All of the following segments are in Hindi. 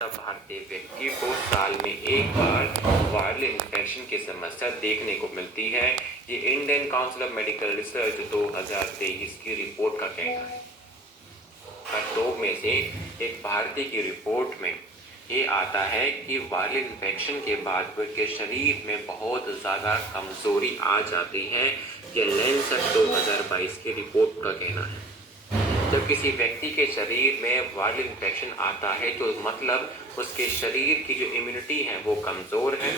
भारतीय व्यक्ति को साल में एक बार वायरल इन्फेक्शन की समस्या देखने को मिलती है। ये Indian council of medical research 2023 की रिपोर्ट का कहना है। हर 2 में से एक भारतीय की रिपोर्ट में ये आता है कि वायरल इन्फेक्शन के बाद उनके शरीर में बहुत ज़्यादा कमजोरी आ जाती है। ये लैंसेट 2022 की रिपोर्ट का कहना है। जब किसी व्यक्ति के शरीर में वायरल इन्फेक्शन आता है तो मतलब उसके शरीर की जो इम्यूनिटी है वो कमज़ोर है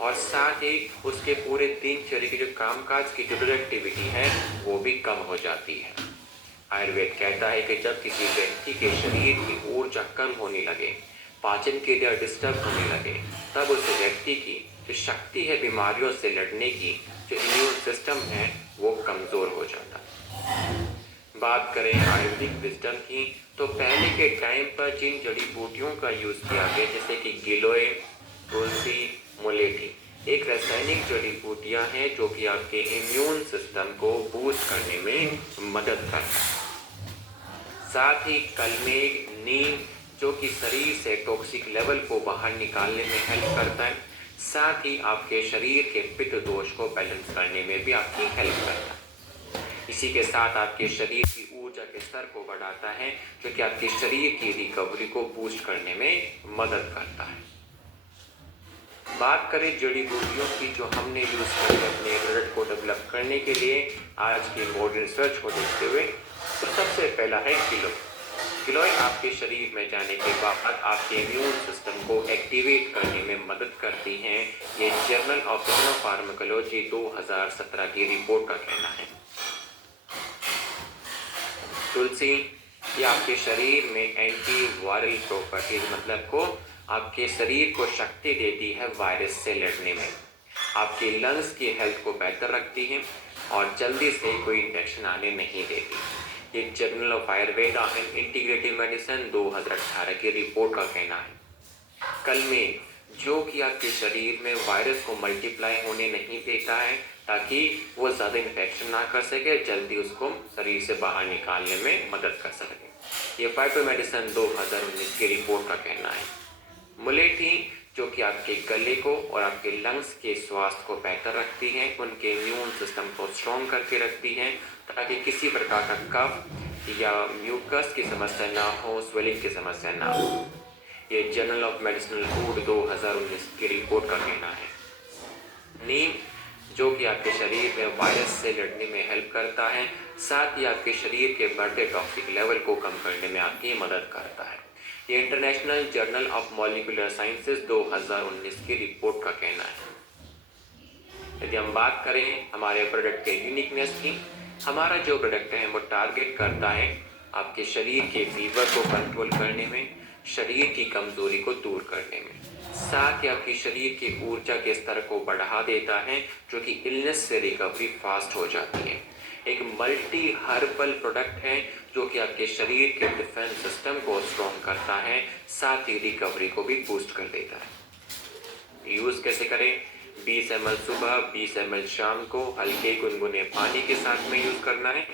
और साथ ही उसके पूरे दिनचर्या की जो कामकाज की जो प्रोडक्टिविटी है वो भी कम हो जाती है। आयुर्वेद कहता है कि जब किसी व्यक्ति के शरीर की ऊर्जा कम होने लगे, पाचन क्रिया डिस्टर्ब होने लगे, तब उस व्यक्ति की जो शक्ति है बीमारियों से लड़ने की, जो इम्यून सिस्टम है वो कमज़ोर हो जाता है। बात करें आयुर्वेदिक विजडम की तो पहले के टाइम पर जिन जड़ी बूटियों का यूज़ किया गया जैसे कि गिलोय, तुलसी, मुलेठी एक रासायनिक जड़ी बूटियां हैं जो कि आपके इम्यून सिस्टम को बूस्ट करने में मदद करता है। साथ ही कलमेघ, नीम जो कि शरीर से टॉक्सिक लेवल को बाहर निकालने में हेल्प करता है। साथ ही आपके शरीर के पित्त दोष को बैलेंस करने में भी आपकी हेल्प करता है। इसी के साथ आपके शरीर की ऊर्जा के स्तर को बढ़ाता है जो कि आपके शरीर की रिकवरी को बूस्ट करने में मदद करता है। बात करें जड़ी बूटियों की जो हमने यूज की अपने प्रोडक्ट को डेवलप करने के लिए आज की मॉडर्न रिसर्च को देखते हुए, तो सबसे पहला है गिलोय। गिलोय आपके शरीर में जाने के बाद आपके इम्यून सिस्टम को एक्टिवेट करने में मदद करती हैं। ये जर्नल ऑफ फार्माकोलॉजी 2017 की रिपोर्ट का कहना है। तुलसी ये आपके शरीर में एंटी वायरल प्रॉपर्टीज मतलब को आपके शरीर को शक्ति देती है वायरस से लड़ने में, आपके लंग्स की हेल्थ को बेहतर रखती है और जल्दी से कोई इन्फेक्शन आने नहीं देती। ये journal of Ayurveda and integrative medicine 2018 की रिपोर्ट का कहना है। कलमेघ जो कि आपके शरीर में वायरस को मल्टीप्लाई होने नहीं देता है ताकि वो ज़्यादा इन्फेक्शन ना कर सके, जल्दी उसको शरीर से बाहर निकालने में मदद कर सके। ये फाइटोमेडिसिन 2019 की रिपोर्ट का कहना है। मुलेठी जो कि आपके गले को और आपके लंग्स के स्वास्थ्य को बेहतर रखती है, उनके इम्यून सिस्टम को स्ट्रॉन्ग करके रखती है ताकि किसी प्रकार का कफ या म्यूकस की समस्या ना हो, स्वेलिंग की समस्या ना हो। ये जर्नल ऑफ मेडिसिनल फूड 2019 की रिपोर्ट का कहना है। नीम जो कि आपके शरीर में वायरस से लड़ने में हेल्प करता है, साथ ही आपके शरीर के बढ़ते टॉक्सिक लेवल को कम करने में आपकी मदद करता है। ये international journal of molecular sciences 2019 की रिपोर्ट का कहना है। यदि हम बात करें हमारे प्रोडक्ट के यूनिकनेस की, हमारा जो प्रोडक्ट है वो टारगेट करता है आपके शरीर के फीवर को कंट्रोल करने में, शरीर की कमजोरी को दूर करने में, साथ ही आपके शरीर की ऊर्जा के स्तर को बढ़ा देता है जो कि इलनेस से रिकवरी फास्ट हो जाती है। एक मल्टी हर्बल प्रोडक्ट है जो कि आपके शरीर के डिफेंस सिस्टम को स्ट्रॉन्ग करता है, साथ ही रिकवरी को भी बूस्ट कर देता है। यूज़ कैसे करें? 20 ml सुबह, 20 ml शाम को हल्के गुनगुने पानी के साथ में यूज़ करना है।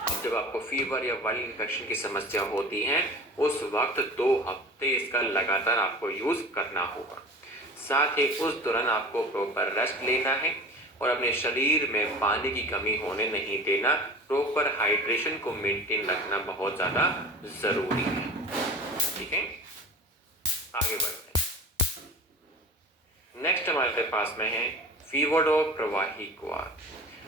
अब जब आपको फीवर या वायरल इन्फेक्शन की समस्या होती है उस वक्त 2 हफ्ते इसका लगातार आपको यूज़ करना होगा। साथ ही उस दौरान आपको प्रॉपर रेस्ट लेना है और अपने शरीर में पानी की कमी होने नहीं देना। प्रॉपर हाइड्रेशन को मेंटेन रखना बहुत ज़्यादा ज़रूरी है। ठीक है, आगे बढ़ते हैं। नेक्स्ट हमारे पास में है फीवरडो प्रवाही क्वार।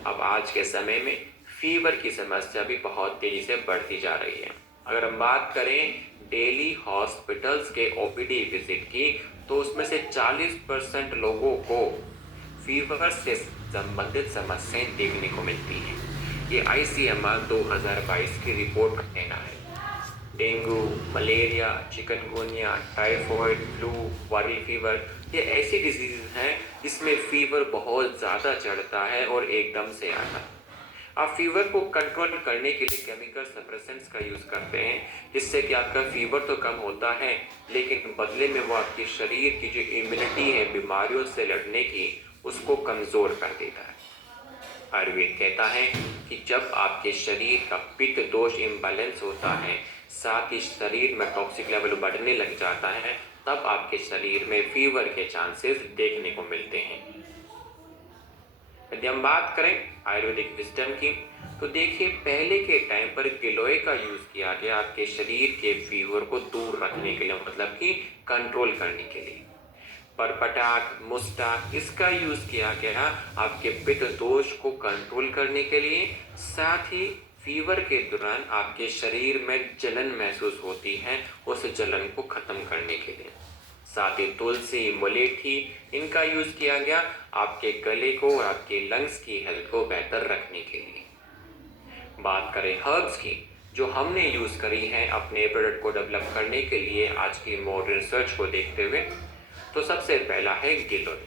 अब आज के समय में फीवर की समस्या भी बहुत तेजी से बढ़ती जा रही है। अगर हम बात करें डेली हॉस्पिटल्स के ओपीडी विजिट की तो उसमें से 40% लोगों को फीवर से संबंधित समस्याएं देखने को मिलती हैं। ये ICMR 2022 की रिपोर्ट का कहना है। Dengue, malaria, chikungunya, typhoid, flu, viral fever ये ऐसी डिजीज हैं जिसमें फीवर बहुत ज़्यादा चढ़ता है और एकदम से आता है। आप फीवर को कंट्रोल करने के लिए केमिकल सप्रेसेंट्स का यूज़ करते हैं जिससे कि आपका फीवर तो कम होता है लेकिन बदले में वो आपके शरीर की जो इम्यूनिटी है बीमारियों से लड़ने की उसको कमज़ोर कर देता है। आयुर्वेद कहता है कि जब आपके शरीर का पित्त दोष इम्बैलेंस होता है, साथ ही शरीर में टॉक्सिक लेवल बढ़ने लग जाता है, तब आपके शरीर में फीवर के चांसेस देखने को मिलते हैं। यदि हम बात करें आयुर्वेदिक विजडम की, तो देखिए पहले के टाइम पर गिलोय का यूज किया गया आपके शरीर के फीवर को दूर रखने के लिए, मतलब कि कंट्रोल करने के लिए। परपटाक, मुस्ताक, इसका यूज किया गया आपके पित्त दोष को कंट्रोल करने के लिए, साथ ही फीवर के दौरान आपके शरीर में जलन महसूस होती है उस जलन को खत्म करने के लिए। साथ ही तुलसी, मुलेठी, इनका यूज किया गया आपके गले को और आपके लंग्स की हेल्थ को बेहतर रखने के लिए। बात करें हर्ब्स की, जो हमने यूज करी है अपने प्रोडक्ट को डेवलप करने के लिए आज की मॉडर्न रिसर्च को देखते हुए, तो सबसे पहला है गिलोय।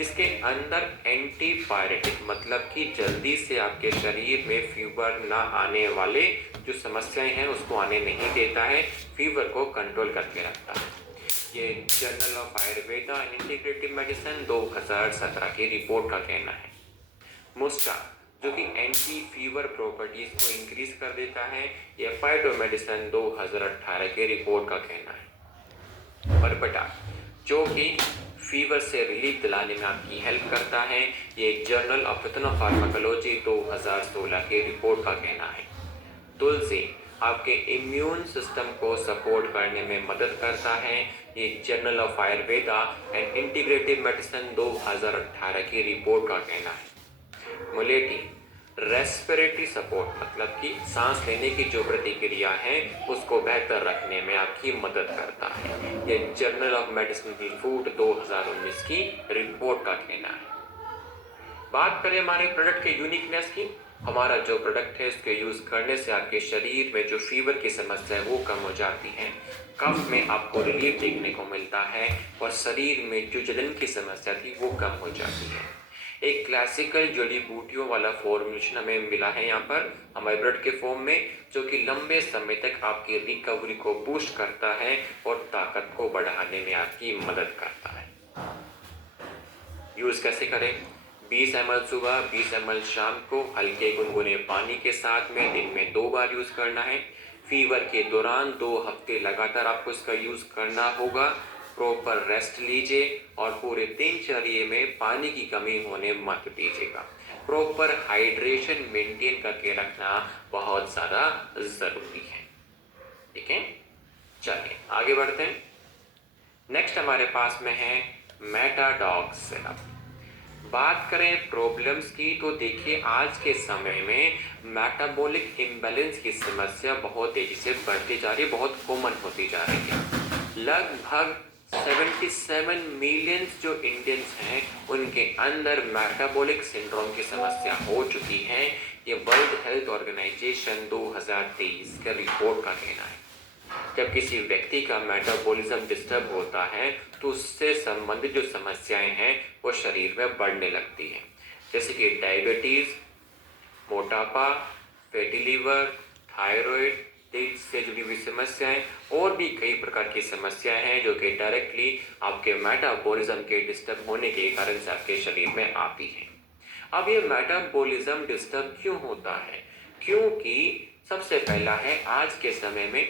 इसके अंदर एंटीपायरेटिक, मतलब कि जल्दी से आपके शरीर में फीवर ना आने वाले जो समस्याएं हैं उसको आने नहीं देता है, फीवर को कंट्रोल करके रखता है। ये journal of Ayurveda and integrative medicine 2017 की रिपोर्ट का कहना है। मुस्टा, जो कि एंटी फीवर प्रॉपर्टीज को इंक्रीज कर देता है, ये फाइटोमेडिसिन 2018 की रिपोर्ट का कहना है। परपटा, जो कि फीवर से रिलीफ दिलाने में आपकी हेल्प करता है, ये जर्नल ऑफ इथनोफार्माकोलॉजी 2016 की रिपोर्ट का कहना है। तुलसी आपके इम्यून सिस्टम को सपोर्ट करने में मदद करता है, ये journal of Ayurveda and integrative medicine 2018 की रिपोर्ट का कहना है। मुलेठी रेस्पिरेटरी सपोर्ट, मतलब कि सांस लेने की जो प्रतिक्रिया है उसको बेहतर रखने में आपकी मदद करता है, ये जर्नल ऑफ मेडिसिनल फूड 2019 की रिपोर्ट का कहना है। बात करें हमारे प्रोडक्ट के यूनिकनेस की, हमारा जो प्रोडक्ट है उसके यूज करने से आपके शरीर में जो फीवर की समस्या है वो कम हो जाती है, कफ में आपको रिलीफ देखने को मिलता है और शरीर में जो जलन की समस्या थी वो कम हो जाती है। एक क्लासिकल जड़ी बूटियों वाला फॉर्मुलेशन हमें मिला है यहाँ पर हमारे प्रोडक्ट के फॉर्म में, जो कि लंबे समय तक आपकी रिकवरी को बूस्ट करता है और ताकत को बढ़ाने में आपकी मदद करता है। यूज कैसे करें? 20 ml सुबह, 20 ml शाम को हल्के गुनगुने पानी के साथ में दिन में 2 बार यूज करना है। फीवर के दौरान 2 हफ्ते लगातार आपको इसका यूज करना होगा। प्रॉपर रेस्ट लीजिए और पूरे दिनचर्या में पानी की कमी होने मत दीजिएगा। प्रॉपर हाइड्रेशन मेंटेन करके रखना बहुत ज़्यादा ज़रूरी है। ठीक है, चलिए आगे बढ़ते हैं। नेक्स्ट हमारे पास में है मेटाडॉक्स सिरप। बात करें प्रॉब्लम्स की, तो देखिए आज के समय में मेटाबॉलिक इम्बैलेंस की समस्या बहुत तेजी से बढ़ती जा रही है, बहुत कॉमन होती जा रही है। लगभग 77 मिलियन जो इंडियंस हैं उनके अंदर मेटाबॉलिक सिंड्रोम की समस्या हो चुकी है, ये वर्ल्ड हेल्थ ऑर्गेनाइजेशन 2023 का रिपोर्ट का कहना है। जब किसी व्यक्ति का मेटाबॉलिज्म डिस्टर्ब होता है तो उससे संबंधित जो समस्याएं हैं वो शरीर में बढ़ने लगती हैं, जैसे कि डायबिटीज, मोटापा, फैटी लीवर, थायराइड, दिल से जुड़ी हुई समस्याएं और भी कई प्रकार की समस्याएं हैं जो कि डायरेक्टली आपके मेटाबॉलिज्म के डिस्टर्ब होने के कारण से आपके शरीर में आती हैं। अब ये मेटाबॉलिज्म डिस्टर्ब क्यों होता है? क्योंकि सबसे पहला है आज के समय में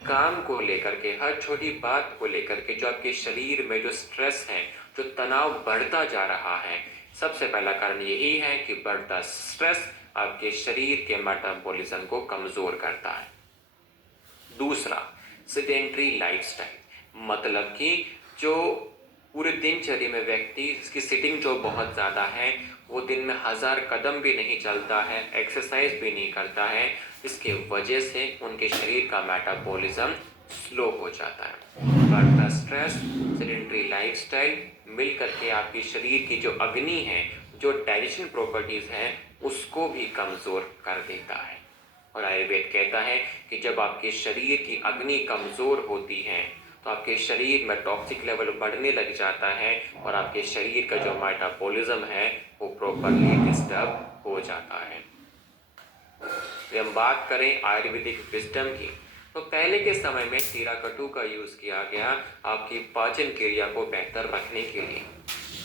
काम को लेकर के, हर छोटी बात को लेकर के जो आपके शरीर में जो स्ट्रेस है, जो तनाव बढ़ता जा रहा है, सबसे पहला कारण यही है कि बढ़ता स्ट्रेस आपके शरीर के मेटाबॉलिज्म को कमजोर करता है। दूसरा, सेडेंटरी लाइफस्टाइल, मतलब कि जो पूरे दिनचर्या में व्यक्ति जिसकी सिटिंग जो बहुत ज़्यादा है, वो दिन में 1000 कदम भी नहीं चलता है, एक्सरसाइज भी नहीं करता है, इसके वजह से उनके शरीर का मेटाबॉलिज्म स्लो हो जाता है। बढ़ता स्ट्रेस, सेडेंटरी लाइफस्टाइल मिल करके आपके शरीर की जो अग्नि है, जो डाइजेशन प्रॉपर्टीज हैं, उसको भी कमज़ोर कर देता है। और आयुर्वेद कहता है कि जब आपके शरीर की अग्नि कमज़ोर होती है तो आपके शरीर में टॉक्सिक लेवल बढ़ने लग जाता है और आपके शरीर का जो मेटाबॉलिज्म है वो प्रॉपरली डिस्टर्ब हो जाता है। हम बात करें आयुर्वेदिक विजडम की, तो पहले के समय में सीराकटु का यूज किया गया आपकी पाचन क्रिया को बेहतर रखने के लिए।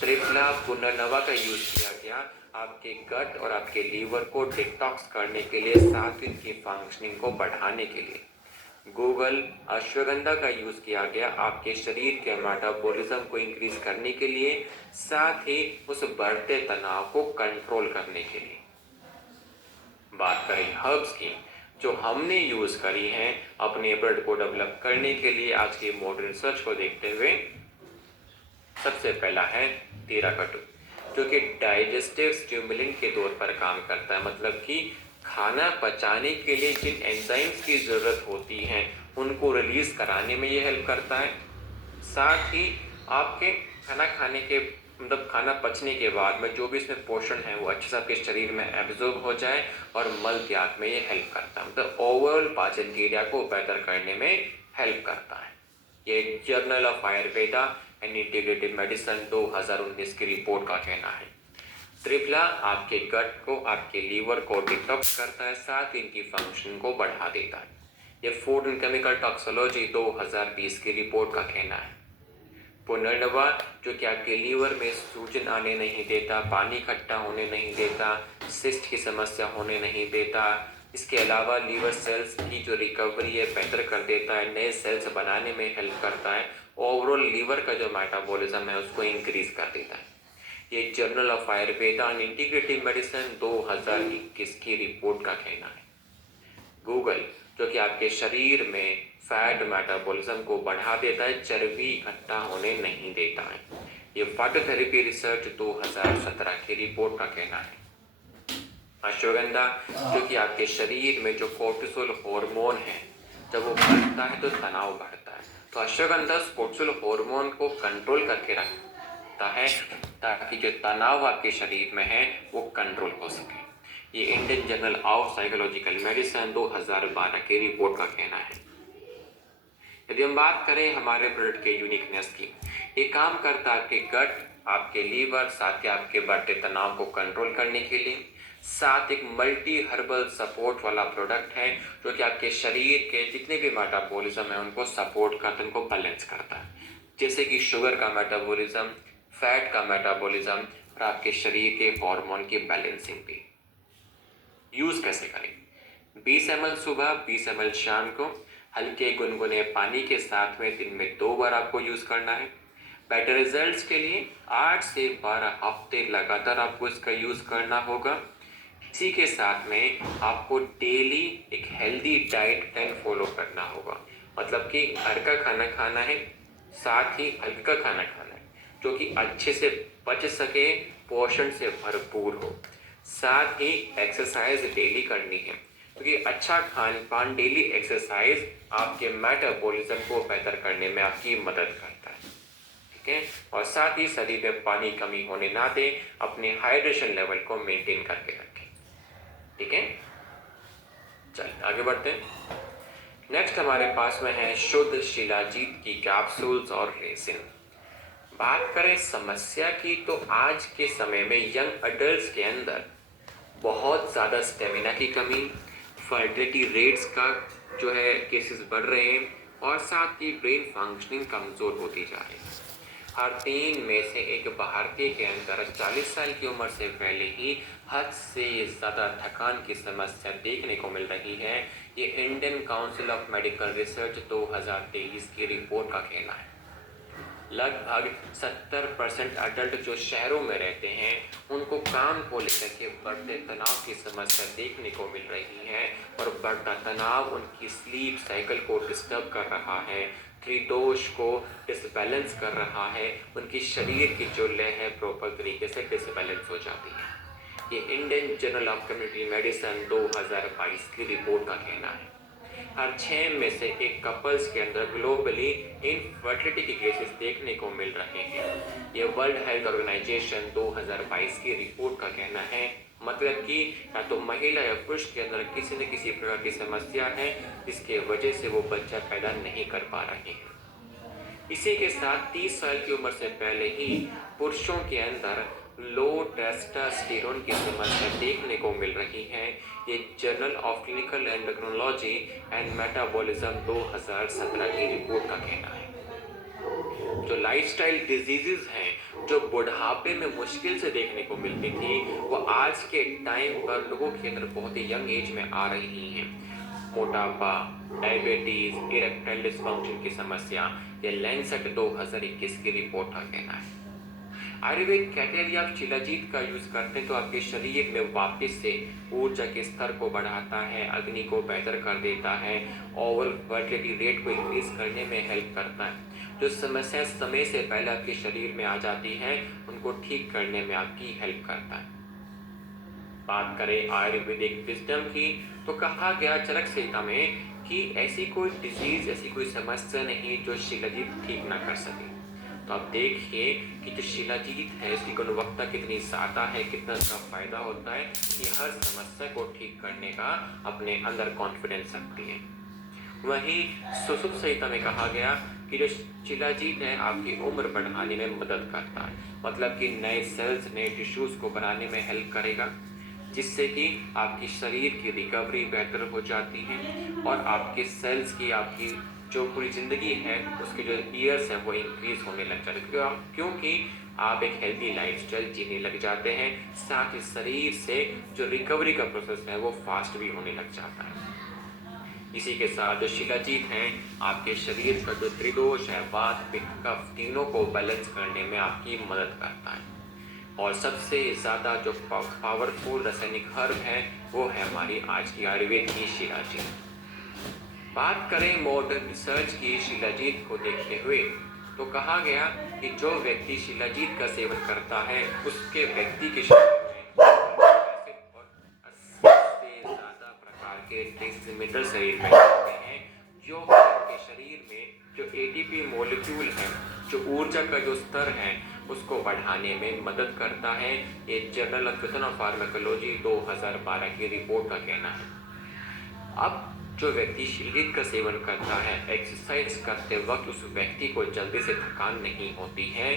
त्रिफला पुनर्नवा का यूज किया गया आपके गट और आपके लीवर को डिटॉक्स करने के लिए, साथ ही उनकी फंक्शनिंग को बढ़ाने के लिए। गूगल अश्वगंधा का यूज किया गया आपके शरीर के मेटाबॉलिज्म को इंक्रीज करने के लिए, साथ ही उस बढ़ते तनाव को कंट्रोल करने के लिए। बात करें हर्ब्स की, जो हमने यूज करी हैं अपने ब्लड को डेवलप करने के लिए आज की मॉडर्न रिसर्च को देखते हुए, सबसे पहला है तीराकटु, जो कि डाइजेस्टिव स्टिमुलेंट के तौर पर काम करता है। मतलब कि खाना पचाने के लिए जिन एंजाइम्स की ज़रूरत होती है उनको रिलीज कराने में ये हेल्प करता है। साथ ही आपके खाना खाने के मतलब खाना पचने के बाद में जो भी इसमें पोषण है वो अच्छे से आपके शरीर में एब्जॉर्ब हो जाए और मल त्याग में ये हेल्प करता है। मतलब ओवरऑल पाचन क्रिया को बेहतर करने में हेल्प करता है। ये journal of Ayurveda and integrative medicine 2019 की रिपोर्ट का कहना है। त्रिफला आपके गट को, आपके लीवर को डिटॉक्स करता है, साथ ही इनकी फंक्शन को बढ़ा देता है। ये फूड एंड केमिकल टॉक्सिकोलॉजी 2020 की रिपोर्ट का कहना है। पुनर्नवा, जो कि आपके लीवर में सूजन आने नहीं देता, पानी इकट्ठा होने नहीं देता, सिस्ट की समस्या होने नहीं देता। इसके अलावा लीवर सेल्स की जो रिकवरी है बेहतर कर देता है, नए सेल्स बनाने में हेल्प करता है, ओवरऑल लीवर का जो मेटाबॉलिज्म है उसको इंक्रीज कर देता है। ये journal of Ayurveda and integrative medicine 2021 की रिपोर्ट का कहना है। गूगल, जो कि आपके शरीर में फैट मेटाबॉलिज्म को बढ़ा देता है, चर्बी इकट्ठा होने नहीं देता है। ये फाइटोथेरेपी रिसर्च 2017 की रिपोर्ट का कहना है। अश्वगंधा, जो कि आपके शरीर में जो कोर्टिसोल हार्मोन है जब वो बढ़ता है तो तनाव बढ़ता है, तो अश्वगंधा कोर्टिसोल हार्मोन को कंट्रोल करके रखता है ताकि जो तनाव आपके शरीर में है वो कंट्रोल हो सके। ये Indian journal of psychological medicine 2012 की रिपोर्ट का कहना है। यदि हम बात करें हमारे ब्लड के यूनिकनेस की, ये काम करता है आपके गट, आपके लीवर, साथ ही आपके बढ़ते तनाव को कंट्रोल करने के लिए। साथ एक मल्टी हर्बल सपोर्ट वाला प्रोडक्ट है जो कि आपके शरीर के जितने भी मेटाबॉलिज्म है उनको सपोर्ट करता है, उनको बैलेंस करता है। जैसे कि शुगर का मेटाबॉलिज्म, फैट का मेटाबॉलिज्म और आपके शरीर के हार्मोन की बैलेंसिंग भी। यूज कैसे करें? 20 ml सुबह, 20 ml शाम को, हल्के गुनगुने पानी के साथ में दिन में 2 बार आपको यूज करना है। बेटर रिजल्ट्स के लिए 8 से 12 हफ्ते लगातार आपको इसका यूज करना होगा। इसी के साथ में आपको डेली एक हेल्दी डाइट प्लान फॉलो करना होगा। मतलब कि घर का खाना खाना है, साथ ही हल्का खाना खाना है जो कि अच्छे से पच सके, पोषण से भरपूर हो। साथ ही एक्सरसाइज डेली करनी है क्योंकि अच्छा खान पान, डेली एक्सरसाइज आपके मेटाबॉलिज्म को बेहतर करने में आपकी मदद करता है। ठीक है, और साथ ही शरीर में पानी कमी होने ना दे, अपने हाइड्रेशन लेवल को मेंटेन करके रखें। ठीक है, चलिए आगे बढ़ते हैं। नेक्स्ट हमारे पास में है शुद्ध शिलाजीत की कैप्सूल्स और रेसिन। बात करें समस्या की, तो आज के समय में यंग अडल्ट्स के अंदर बहुत ज़्यादा स्टेमिना की कमी, फर्टिलिटी रेट्स का जो है केसेस बढ़ रहे हैं और साथ ही ब्रेन फंक्शनिंग कमज़ोर होती जा रही है। हर 3 में से एक भारतीय के अंदर 40 साल की उम्र से पहले ही हद से ज़्यादा थकान की समस्या देखने को मिल रही है। ये Indian council of medical research 2023 की रिपोर्ट का कहना है। लगभग 70% अडल्ट जो शहरों में रहते हैं उनको काम को लेकर के बढ़ते तनाव की समस्या देखने को मिल रही है और बढ़ता तनाव उनकी स्लीप साइकिल को डिस्टर्ब कर रहा है, त्रिदोष को डिसबैलेंस कर रहा है, उनकी शरीर की जो लय है प्रॉपर तरीके से डिसबैलेंस हो जाती है। ये Indian journal of community medicine 2022 की रिपोर्ट का कहना है। हर 6 में से एक कपल्स के अंदर ग्लोबली इनफर्टिलिटी के केसेस देखने को मिल रहे हैं। ये वर्ल्ड हेल्थ ऑर्गेनाइजेशन 2022 की रिपोर्ट का कहना है। मतलब कि या तो महिला या पुरुष के अंदर किसी न किसी प्रकार की समस्या है जिसके वजह से वो बच्चा पैदा नहीं कर पा रहे हैं। इसी के साथ 30 साल की उम्र से पहले ही पुरुषों के अंदर लो टेस्टोस्टेरोन की समस्या देखने को मिल रही है। ये journal of clinical endocrinology and metabolism 2017 की रिपोर्ट का कहना है। जो लाइफस्टाइल डिजीजेस हैं जो बुढ़ापे में मुश्किल से देखने को मिलती थी वो आज के टाइम पर लोगों के अंदर बहुत ही यंग एज में आ रही हैं। मोटापा, डायबिटीज, इरेक्टाइल डिस्फंक्शन की समस्या, ये लैंसेट 2021 की रिपोर्ट का कहना है। आयुर्वेद कहते हैं यदि आप शिलाजीत का यूज करते हैं तो आपके शरीर में वापस से ऊर्जा के स्तर को बढ़ाता है, अग्नि को बेहतर कर देता है, ओवरऑल फर्टिलिटी रेट को इंक्रीज करने में हेल्प करता है। जो समस्या समय से पहले आपके शरीर में आ जाती है उनको ठीक करने में आपकी हेल्प करता है। बात करें आयुर्वेदिक विजडम की तो कहा गया चरक संहिता में कि ऐसी कोई डिजीज, ऐसी कोई समस्या नहीं जो शिलाजीत ठीक ना कर सके। तो आप देखिए कि जो शिलाजीत है इसकी गुणवत्ता कितनी ज़्यादा है, कितना इसका फायदा होता है कि हर समस्या को ठीक करने का अपने अंदर कॉन्फिडेंस रखती है। वहीं सुश्रुत संहिता में कहा गया कि जो शिलाजीत है आपकी उम्र बढ़ाने में मदद करता है, मतलब कि नए सेल्स, नए टिश्यूज को बनाने में हेल्प करेगा, जिससे कि आपकी शरीर की रिकवरी बेहतर हो जाती है और आपके सेल्स की, आपकी जो पूरी ज़िंदगी है उसके जो ईयर्स हैं वो इंक्रीज होने लग जाते हैं, क्योंकि आप एक हेल्दी लाइफस्टाइल जीने लग जाते हैं। साथ ही शरीर से जो रिकवरी का प्रोसेस है वो फास्ट भी होने लग जाता है। इसी के साथ जो शिलाजीत हैं आपके शरीर का जो त्रिदोष है, वात, पित्त, कफ, तीनों को बैलेंस करने में आपकी मदद करता है। और सबसे ज़्यादा जो पावरफुल रासायनिक हर्ब है वो है हमारी आज की आयुर्वेद की शिलाजीत। बात करें मॉडर्न रिसर्च की शिलाजीत को देखते हुए तो कहा गया कि जो व्यक्ति शिलाजीत का सेवन करता है उसके व्यक्ति के शरीर में और 80 से ज़्यादा प्रकार के ट्रांसमीटर शरीर में होते हैं, जो आपके शरीर में जो एटीपी मॉलिक्यूल है, जो ऊर्जा का जो स्तर है उसको बढ़ाने में मदद करता है। ये जर्नल ऑफ फार्माकोलॉजी 2012 की रिपोर्ट का कहना है। अब जो व्यक्ति शिलाजीत का सेवन करता है, एक्सरसाइज करते वक्त उस व्यक्ति को जल्दी से थकान नहीं होती है,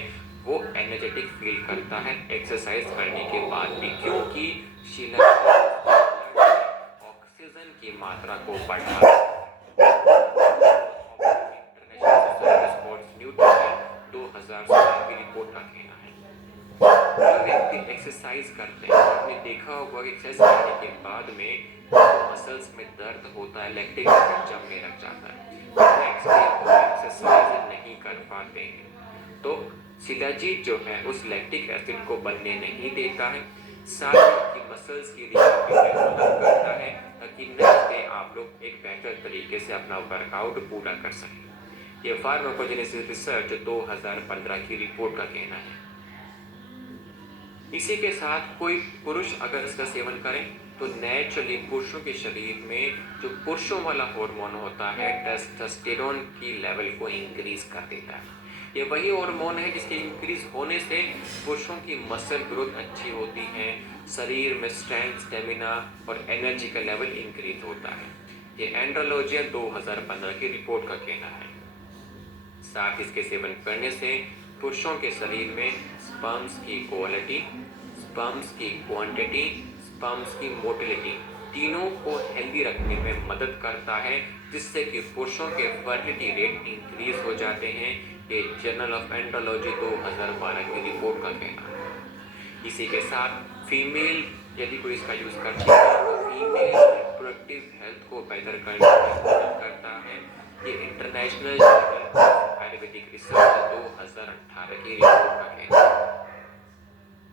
वो एनर्जेटिक फील करता है एक्सरसाइज करने के बाद भी, क्योंकि शिलाजीत ऑक्सीजन की मात्रा को बढ़ाता है। इंटरनेशनल स्पोर्ट्स न्यूट्रिशन 2016 की रिपोर्ट का कहना है। जो व्यक्ति एक्सरसाइज करते हैं आपने देखा होगा कि एक्सरसाइज करने के बाद में मसल्स में दर्द होता है, लैक्टिक एसिड जमने लग जाता है, एक्सरसाइज नहीं कर पाते हैं। तो शिलाजीत जो है उस लैक्टिक एसिड को बनने नहीं देता है, साथ ही मसल्स की रिकवरी में मदद करता है ताकि नेक्स्ट डे आप लोग एक बेहतर तरीके से अपना वर्कआउट पूरा कर सकें। ये फार्माकोजेनेसिस रिसर्च 2015 की रिपोर्ट का कहना है। इसी के साथ कोई पुरुष अगर इसका सेवन करें तो नेचुरली पुरुषों के शरीर में जो पुरुषों वाला हार्मोन होता है टेस्टोस्टेरोन की लेवल को इंक्रीज कर देता है। ये वही हार्मोन है जिसके इंक्रीज होने से पुरुषों की मसल ग्रोथ अच्छी होती है, शरीर में स्ट्रेंथ, स्टेमिना और एनर्जी का लेवल इंक्रीज होता है। ये एंड्रोलॉजी 2015 की रिपोर्ट का कहना है। साथ इसके सेवन करने से पुरुषों के शरीर में स्पर्म्स की क्वालिटी, स्पर्म्स की क्वांटिटी, स्पर्म्स की मोटिलिटी तीनों को हेल्दी रखने में मदद करता है, जिससे कि पुरुषों के फर्टिलिटी रेट इंक्रीज हो जाते हैं। ये जर्नल ऑफ एंड्रोलॉजी 2012 की रिपोर्ट का कहना है। इसी के साथ फीमेल यदि कोई इसका यूज करती है तो फीमेल रिप्रोडक्टिव हेल्थ को बेहतर करने में मदद करता है। ये international journal of Ayurvedic research 2018 की रिपोर्ट का कहना है।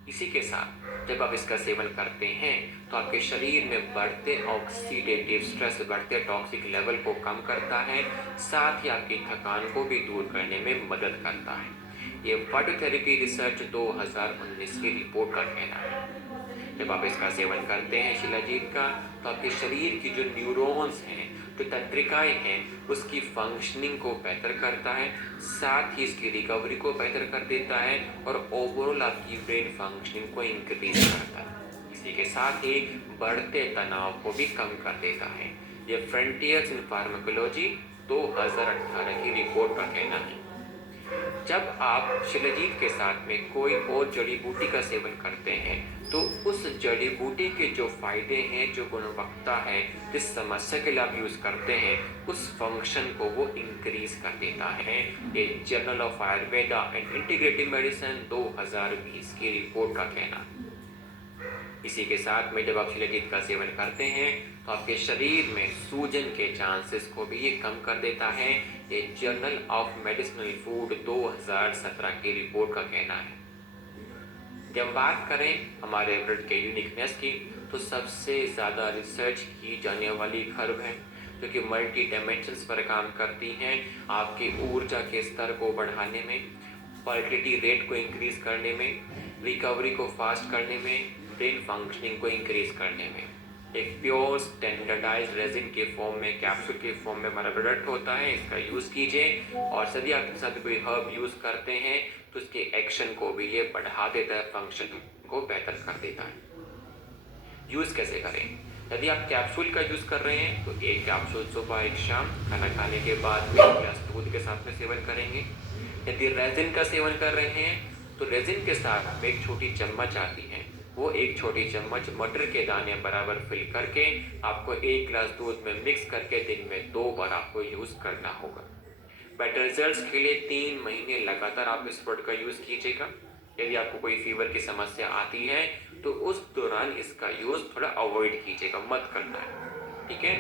इसी के साथ जब आप इसका सेवन करते हैं तो आपके शरीर में बढ़ते ऑक्सीडेटिव स्ट्रेस, बढ़ते टॉक्सिक लेवल को कम करता है, साथ ही आपकी थकान को भी दूर करने में मदद करता है। ये फाइटोथेरेपी रिसर्च 2019 की रिपोर्ट का कहना है। जब आप इसका सेवन करते हैं शिलाजीत का तो आपके शरीर की जो न्यूरॉन्स हैं, जो तंत्रिकाएं हैं, उसकी फंक्शनिंग को बेहतर करता है, साथ ही इसकी रिकवरी को बेहतर कर देता है और ओवरऑल आपकी ब्रेन फंक्शनिंग को इंक्रीज करता है। इसी के साथ ही बढ़ते तनाव को भी कम कर देता है। ये फ्रंटियर्स इन फार्माकोलॉजी 2018 की रिपोर्ट का कहना है। जब आप शिलाजीत के साथ में कोई और जड़ी बूटी का सेवन करते हैं तो उस जड़ी बूटी के जो फायदे हैं, जो गुणवत्ता है, जिस समस्या के लिए आप यूज करते हैं उस फंक्शन को वो इंक्रीज कर देता है। ये journal of Ayurveda and integrative medicine 2020 की रिपोर्ट का कहना। इसी के साथ में जब आप शिलाजीत का सेवन करते हैं तो आपके शरीर में सूजन के चांसेस को भी ये कम कर देता है। ये जर्नल ऑफ मेडिसिनल फूड 2017 की रिपोर्ट का कहना है। जब बात करें हमारे ब्लड के यूनिकनेस की, तो सबसे ज़्यादा रिसर्च की जाने वाली कर्व है जो कि मल्टी डायमेंशंस पर काम करती हैं, आपकी ऊर्जा के स्तर को बढ़ाने में, फर्टिलिटी रेट को इंक्रीज करने में, रिकवरी को फास्ट करने में, ब्रेन फंक्शनिंग को इंक्रीज करने में। एक प्योर स्टैंडर्डाइज्ड रेजिन के फॉर्म में, कैप्सूल के फॉर्म में हमारा प्रोडक्ट होता है, इसका यूज़ कीजिए। और यदि आपके साथ कोई हर्ब यूज़ करते हैं तो उसके एक्शन को भी ये बढ़ा देता है, फंक्शन को बेहतर कर देता है। यूज़ कैसे करें? यदि आप कैप्सूल का यूज़ कर रहे हैं तो एक कैप्सूल सुबह, एक शाम, खाना खाने के बाद में एक गिलास दूध के साथ में सेवन करेंगे। यदि रेजिन का सेवन कर रहे हैं तो रेजिन के साथ में एक छोटी चम्मच आती है, वो एक छोटी चम्मच मटर के दाने बराबर फिल करके आपको एक गिलास दूध में मिक्स करके दिन में 2 बार आपको यूज़ करना होगा। बेटर रिजल्ट्स के लिए 3 महीने लगातार आप इस प्रोडक्ट का यूज़ कीजिएगा। यदि आपको कोई फीवर की समस्या आती है तो उस दौरान इसका यूज़ थोड़ा अवॉइड कीजिएगा, मत करना है, ठीक है।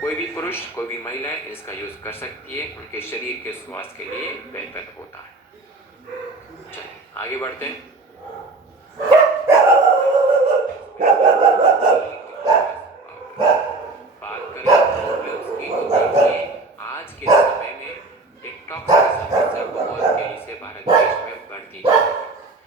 कोई भी पुरुष, कोई भी महिला इसका यूज़ कर सकती है, उनके शरीर के स्वास्थ्य के लिए बेहतर होता है। चलिए आगे बढ़ते हैं। बात करें प्रॉब्लम्स की तो देखिए, आज के समय में डिटॉक्स की समस्या बहुत तेजी से भारत देश में बढ़ती जा रही है।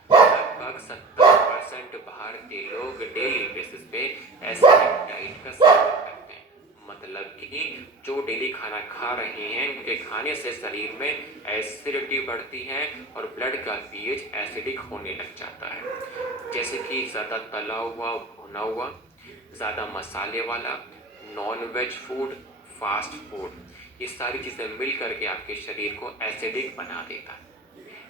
लगभग 70% भारतीय लोग डेली बेसिस पे एसिडिक डाइट का सेवन करते हैं। मतलब कि जो डेली खाना खा रहे हैं उनके खाने से शरीर में एसिडिटी बढ़ती है और ब्लड का पीएच एसिडिक होने लग जाता है। जैसे कि ज़्यादा तला हुआ, भुना हुआ, ज़्यादा मसाले वाला, non veg food, fast food, ये सारी चीज़ें मिल करके आपके शरीर को एसिडिक बना देता है।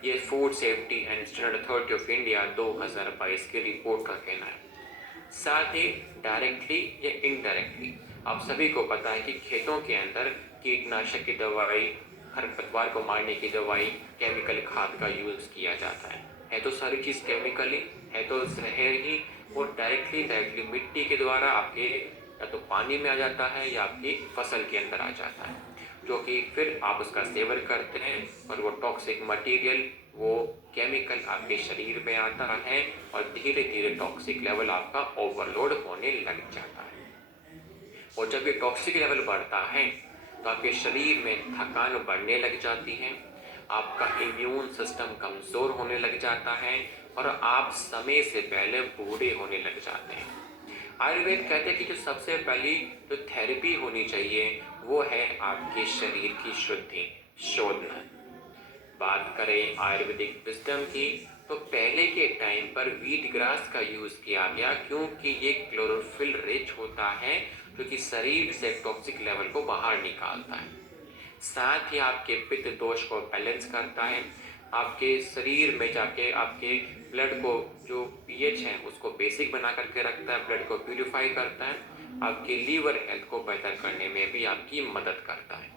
ये food safety and standard authority of India 2022 की रिपोर्ट का कहना है। साथ ही डायरेक्टली या इनडायरेक्टली आप सभी को पता है कि खेतों के अंदर कीटनाशक की दवाई, खरपतवार को मारने की दवाई, केमिकल खाद का यूज़ किया जाता है तो सारी चीज़ केमिकली है, तो जहर ही, और डायरेक्टली मिट्टी के द्वारा आपके या तो पानी में आ जाता है या आपकी फसल के अंदर आ जाता है, जो कि फिर आप उसका सेवन करते हैं और वो टॉक्सिक मटेरियल, वो केमिकल आपके शरीर में आता है और धीरे धीरे टॉक्सिक लेवल आपका ओवरलोड होने लग जाता है। और जब ये टॉक्सिक लेवल बढ़ता है तो आपके शरीर में थकान बढ़ने लग जाती है, आपका इम्यून सिस्टम कमज़ोर होने लग जाता है और आप समय से पहले बूढ़े होने लग जाते हैं। आयुर्वेद कहते हैं कि जो सबसे पहली जो थेरेपी होनी चाहिए वो है आपके शरीर की शुद्धि, शोधन। बात करें आयुर्वेदिक विजडम की तो पहले के टाइम पर व्हीट ग्रास का यूज़ किया गया, क्योंकि ये क्लोरोफिल रिच होता है जो कि शरीर से टॉक्सिक लेवल को बाहर निकालता है। साथ ही आपके पित्त दोष को बैलेंस करता है, आपके शरीर में जाके आपके ब्लड को जो पीएच है उसको बेसिक बना करके रखता है, ब्लड को प्यूरिफाई करता है, आपके लीवर हेल्थ को बेहतर करने में भी आपकी मदद करता है।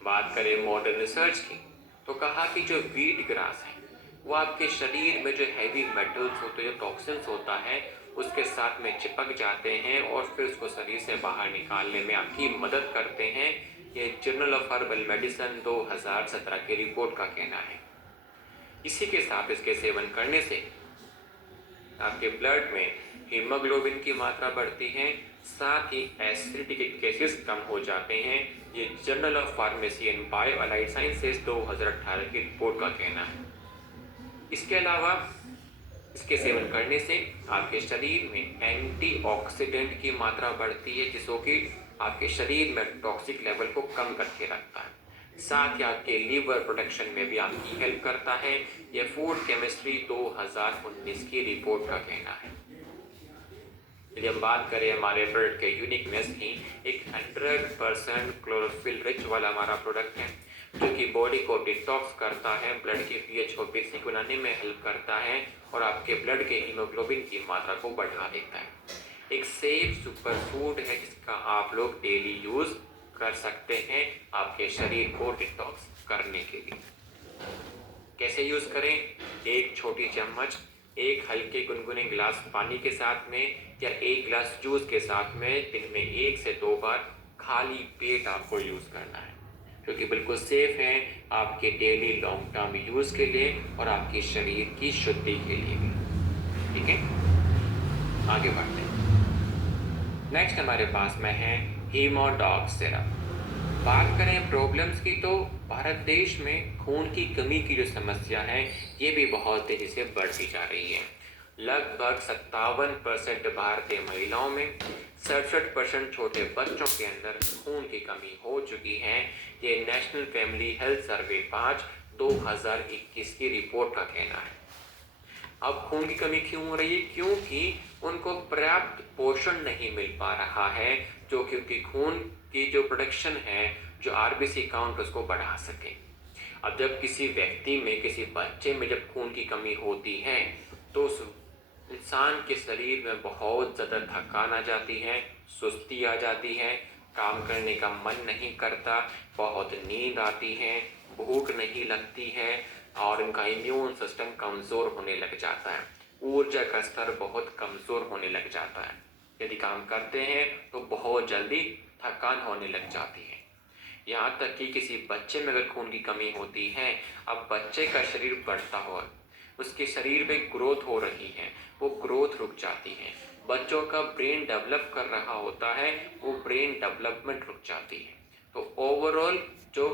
बात करें मॉडर्न रिसर्च की तो कहा कि जो व्हीट ग्रास है वो आपके शरीर में जो हैवी मेटल्स होते हैं, जो टॉक्सिन्स होता है, उसके साथ में चिपक जाते हैं और फिर उसको शरीर से बाहर निकालने में आपकी मदद करते हैं। ये जर्नल ऑफ हर्बल मेडिसिन 2017 की रिपोर्ट का कहना है। इसी के साथ इसके सेवन करने से आपके ब्लड में हीमोग्लोबिन की मात्रा बढ़ती है, साथ ही एसिडिटी के केसेस कम हो जाते हैं। ये journal of pharmacy and bio allied sciences 2018 की रिपोर्ट का कहना है। इसके अलावा इसके सेवन करने से आपके शरीर में एंटीऑक्सीडेंट की मात्रा बढ़ती है, जिसको कि आपके शरीर में टॉक्सिक लेवल को कम करके रखता है। साथ ही आपके लीवर प्रोटेक्शन में भी आपकी हेल्प करता है। यह फूड केमिस्ट्री 2019 की रिपोर्ट का कहना है। यदि हम बात करें हमारे प्रोडक्ट के यूनिकनेस की, एक 100% क्लोरोफिल रिच वाला हमारा प्रोडक्ट है जो कि बॉडी को डिटॉक्स करता है, ब्लड के पीएच को बेसिक बनाने में हेल्प करता है और आपके ब्लड के हीमोग्लोबिन की मात्रा को बढ़ा देता है। एक सेफ सुपर फूड है जिसका आप लोग डेली यूज़ कर सकते हैं आपके शरीर को डिटॉक्स करने के लिए। कैसे यूज़ करें? एक छोटी चम्मच एक हल्के गुनगुने गिलास पानी के साथ में या एक गिलास जूस के साथ में दिन में 1 से 2 बार खाली पेट आपको यूज़ करना है, जो कि बिल्कुल सेफ है आपके डेली लॉन्ग टर्म यूज़ के लिए और आपके शरीर की शुद्धि के लिए भी। ठीक है, आगे बढ़ते हैं। नेक्स्ट हमारे पास में है हीमोडॉग सिरप। बात करें प्रॉब्लम्स की तो भारत देश में खून की कमी की जो समस्या है ये भी बहुत तेजी से बढ़ती जा रही है। लगभग 57% भारतीय महिलाओं में, 67% छोटे बच्चों के अंदर खून की कमी हो चुकी है। ये नेशनल फैमिली हेल्थ सर्वे 5 2021 की रिपोर्ट का कहना है। अब खून की कमी क्यों हो रही है? क्योंकि उनको पर्याप्त पोषण नहीं मिल पा रहा है, जो कि उनकी खून की जो प्रोडक्शन है, जो आरबीसी काउंट उसको बढ़ा सके। अब जब किसी व्यक्ति में, किसी बच्चे में जब खून की कमी होती है तो उस इंसान के शरीर में बहुत ज़्यादा थकान आ जाती है, सुस्ती आ जाती है, काम करने का मन नहीं करता, बहुत नींद आती है, भूख नहीं लगती है और उनका इम्यून सिस्टम कमज़ोर होने लग जाता है, ऊर्जा का स्तर बहुत कमज़ोर होने लग जाता है। यदि काम करते हैं तो बहुत जल्दी थकान होने लग जाती है। यहाँ तक कि किसी बच्चे में अगर खून की कमी होती है, अब बच्चे का शरीर बढ़ता हो, उसके शरीर में ग्रोथ हो रही है, वो ग्रोथ रुक जाती है। बच्चों का ब्रेन डेवलप कर रहा होता है, वो ब्रेन डेवलपमेंट रुक जाती है। तो ओवरऑल जो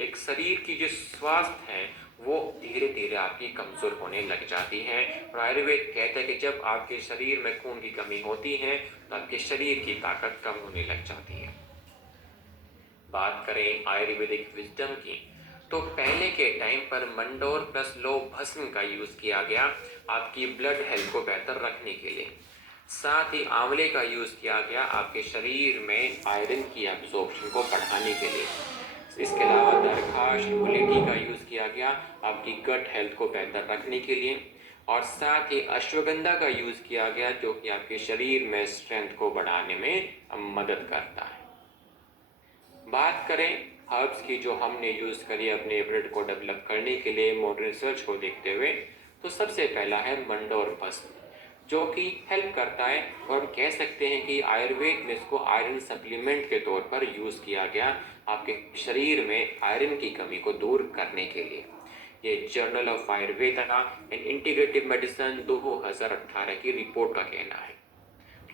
एक शरीर की जो स्वास्थ्य है वो धीरे धीरे आपकी कमज़ोर होने लग जाती है। और आयुर्वेद कहता है कि जब आपके शरीर में खून की कमी होती है तो आपके शरीर की ताकत कम होने लग जाती है। बात करें आयुर्वेदिक विजडम की तो पहले के टाइम पर मंडोर प्लस लो भस्म का यूज़ किया गया आपकी ब्लड हेल्थ को बेहतर रखने के लिए। साथ ही आंवले का यूज़ किया गया आपके शरीर में आयरन की एब्जॉर्प्शन को बढ़ाने के लिए। इसके अलावा दरखाश मुलेठी का यूज़ किया गया आपकी गट हेल्थ को बेहतर रखने के लिए। और साथ ही अश्वगंधा का यूज़ किया गया जो कि आपके शरीर में स्ट्रेंथ को बढ़ाने में मदद करता है। बात करें हर्ब्स की जो हमने यूज़ करी अपने ब्रेड को डेवलप करने के लिए मॉडर्न रिसर्च को देखते हुए, तो सबसे पहला है मंडोर भस्म, जो कि हेल्प करता है और हम कह सकते हैं कि आयुर्वेद में इसको आयरन सप्लीमेंट के तौर पर यूज़ किया गया आपके शरीर में आयरन की कमी को दूर करने के लिए। ये journal of Ayurveda and integrative medicine 2018 की रिपोर्ट का कहना है।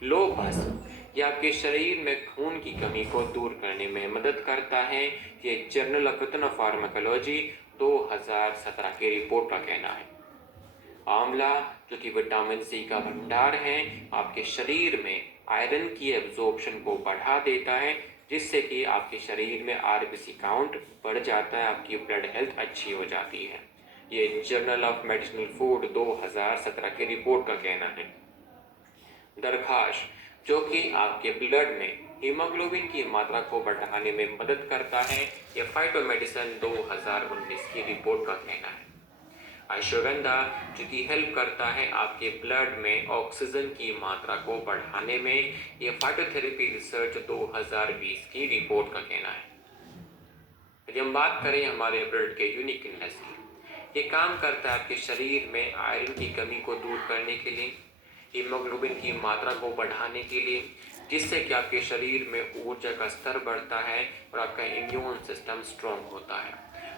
लो भस्म ये आपके शरीर में खून की कमी को दूर करने में मदद करता है। ये जर्नल ऑफ फार्माकोलॉजी 2017 की रिपोर्ट का कहना है। आंवला जो कि विटामिन सी का भंडार है, आपके शरीर में आयरन की एब्जॉर्प्शन को बढ़ा देता है, जिससे कि आपके शरीर में आरबीसी काउंट बढ़ जाता है, आपकी ब्लड हेल्थ अच्छी हो जाती है। ये जर्नल ऑफ मेडिसिनल फूड 2017 की रिपोर्ट का कहना है। दरखाश जो कि आपके ब्लड में हीमोग्लोबिन की मात्रा को बढ़ाने में मदद करता है, यह फाइटोमेडिसिन 2019 की रिपोर्ट का कहना है। अश्वगंधा जो कि हेल्प करता है आपके ब्लड में ऑक्सीजन की मात्रा को बढ़ाने में, यह फाइटोथेरेपी रिसर्च 2020 की रिपोर्ट का कहना है। यदि हम बात करें हमारे ब्लड के यूनिकनेस की, ये काम करता है आपके शरीर में आयरन की कमी को दूर करने के लिए, हीमोग्लोबिन की मात्रा को बढ़ाने के लिए, जिससे कि आपके शरीर में ऊर्जा का स्तर बढ़ता है और आपका इम्यून सिस्टम स्ट्रॉन्ग होता है,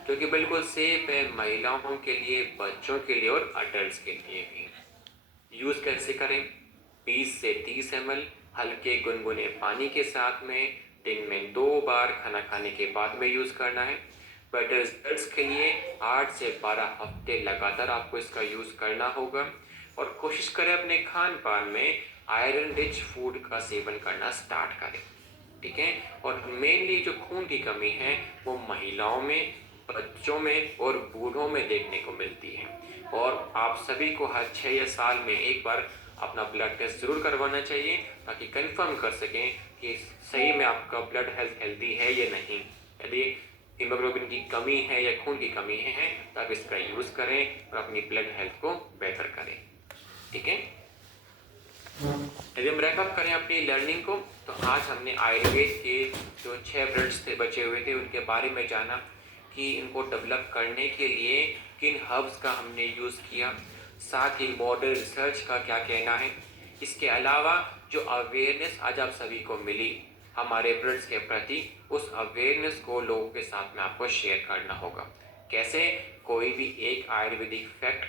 जो कि बिल्कुल सेफ है महिलाओं के लिए, बच्चों के लिए और अडल्ट के लिए भी। यूज़ कैसे करें? 20 से 30 ml हल्के गुनगुने पानी के साथ में दिन में 2 बार खाना खाने के बाद में यूज़ करना है। बेटर रिजल्ट्स के लिए 8 से 12 हफ्ते लगातार आपको इसका यूज़ करना होगा और कोशिश करें अपने खान पान में आयरन रिच फूड का सेवन करना स्टार्ट करें। ठीक है, और मेनली जो खून की कमी है वो महिलाओं में, बच्चों में और बूढ़ों में देखने को मिलती है। और आप सभी को हर 6 या साल में एक बार अपना ब्लड टेस्ट जरूर करवाना चाहिए, ताकि कंफर्म कर सकें कि सही में आपका ब्लड हेल्थ हेल्दी है या नहीं। यदि हीमोग्लोबिन की कमी है या खून की कमी है तब इसका यूज़ करें और अपनी ब्लड हेल्थ को बेहतर करें। ठीक है, यदि हम रैपअप करें अपनी लर्निंग को, तो आज हमने आयुर्वेद के जो 6 ब्रेड्स थे बचे हुए थे उनके बारे में जाना कि इनको डेवलप करने के लिए किन हर्ब्स का हमने यूज़ किया। साथ ही मॉडर्न रिसर्च का क्या कहना है। इसके अलावा जो अवेयरनेस आज आप सभी को मिली हमारे प्रोडक्ट्स के प्रति, उस अवेयरनेस को लोगों के साथ में आपको शेयर करना होगा। कैसे? कोई भी एक आयुर्वेदिक फैक्ट,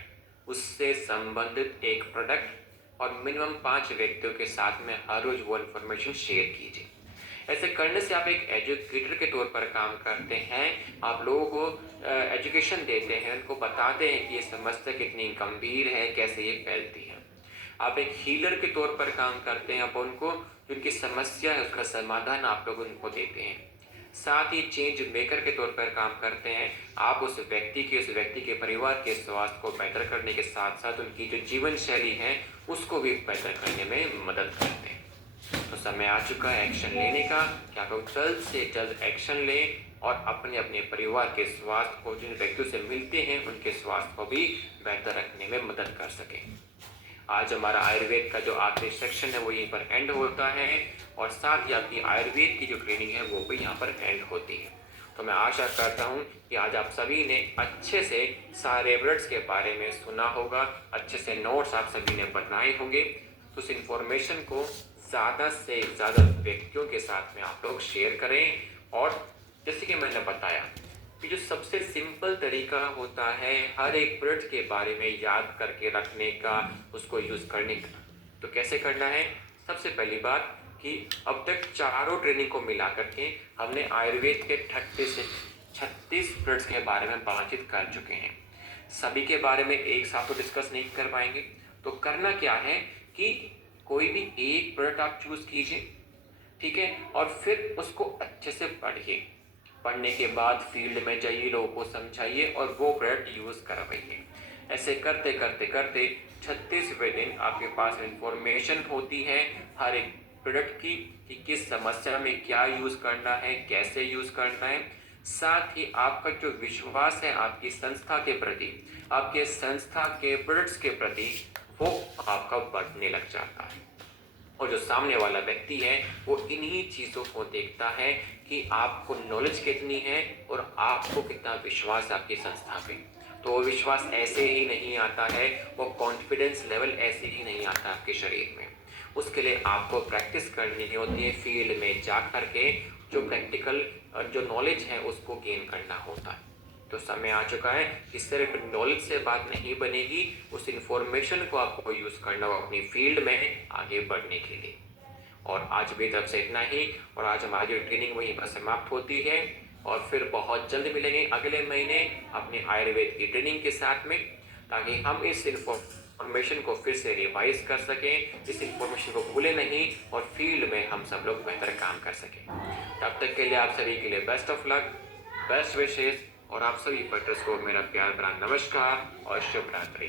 उससे संबंधित एक प्रोडक्ट और मिनिमम 5 व्यक्तियों के साथ में हर रोज वो इन्फॉर्मेशन शेयर कीजिए। ऐसे करने से आप एक एजुकेटर के तौर पर काम करते हैं, आप लोगों को एजुकेशन देते हैं, उनको बताते हैं कि ये समस्या कितनी गंभीर है, कैसे ये फैलती है। आप एक हीलर के तौर पर काम करते हैं, आप उनको जो उनकी समस्या है उसका समाधान आप लोग उनको देते हैं। साथ ही चेंज मेकर के तौर पर काम करते हैं, आप उस व्यक्ति के परिवार के स्वास्थ्य को बेहतर करने के साथ साथ उनकी जो जीवन शैली है उसको भी बेहतर करने में मदद करते हैं। तो समय आ चुका है एक्शन लेने का कि आप लोग जल्द से जल्द एक्शन लें और अपने अपने परिवार के स्वास्थ्य को, जिन व्यक्तियों से मिलते हैं उनके स्वास्थ्य को भी बेहतर रखने में मदद कर सकें। आज हमारा आयुर्वेद का जो आखिरी सेक्शन है वो यहीं पर एंड होता है और साथ ही आपकी आयुर्वेद की जो ट्रेनिंग है वो भी यहाँ पर एंड होती है। तो मैं आशा करता हूँ कि आज आप सभी ने अच्छे से सारे प्रोडक्ट्स के बारे में सुना होगा, अच्छे से नोट्स आप सभी ने बनाए होंगे। तो उस इन्फॉर्मेशन को ज़्यादा से ज़्यादा व्यक्तियों के साथ में आप लोग शेयर करें। और जैसे कि मैंने बताया कि जो सबसे सिंपल तरीका होता है हर एक प्रोडक्ट के बारे में याद करके रखने का, उसको यूज़ करने का, तो कैसे करना है? सबसे पहली बात कि अब तक चारों ट्रेनिंग को मिला करके हमने आयुर्वेद के 38 से 36 प्रोडक्ट्स के बारे में बातचीत कर चुके हैं। सभी के बारे में एक साथ तो डिस्कस नहीं कर पाएंगे, तो करना क्या है कि कोई भी एक प्रोडक्ट आप चूज़ कीजिए, ठीक है, और फिर उसको अच्छे से पढ़िए। पढ़ने के बाद फील्ड में जाइए, लोगों को समझाइए और वो प्रोडक्ट यूज़ करवाइए। ऐसे करते करते करते 36वें दिन आपके पास इंफॉर्मेशन होती है हर एक प्रोडक्ट की कि किस समस्या में क्या यूज़ करना है, कैसे यूज़ करना है। साथ ही आपका जो विश्वास है आपकी संस्था के प्रति, आपके संस्था के प्रोडक्ट्स के प्रति, वो आपका बढ़ने लग जाता है। और जो सामने वाला व्यक्ति है वो इन्हीं चीज़ों को देखता है कि आपको नॉलेज कितनी है और आपको कितना विश्वास है आपकी संस्था पे। तो वो विश्वास ऐसे ही नहीं आता है, वो कॉन्फिडेंस लेवल ऐसे ही नहीं आता आपके शरीर में। उसके लिए आपको प्रैक्टिस करनी होती है, फील्ड में जा कर के जो प्रैक्टिकल जो नॉलेज है उसको गेन करना होता है। तो समय आ चुका है कि सिर्फ नॉलेज से बात नहीं बनेगी, उस इंफॉर्मेशन को आपको यूज़ करना हो अपनी फील्ड में आगे बढ़ने के लिए। और आज भी तरफ से इतना ही, और आज हमारी ट्रेनिंग वहीं पर समाप्त होती है और फिर बहुत जल्द मिलेंगे अगले महीने अपने आयुर्वेद की ट्रेनिंग के साथ में, ताकि हम इस इन्फॉर्मेशन को फिर से रिवाइज कर सकें, इस इन्फॉर्मेशन को भूलें नहीं और फील्ड में हम सब लोग बेहतर काम कर सकें। तब तक के लिए आप सभी के लिए बेस्ट ऑफ लक, बेस्ट विशेष, और आप सभी पटर्स को मेरा प्यार भरा नमस्कार और शुभ रात्रि।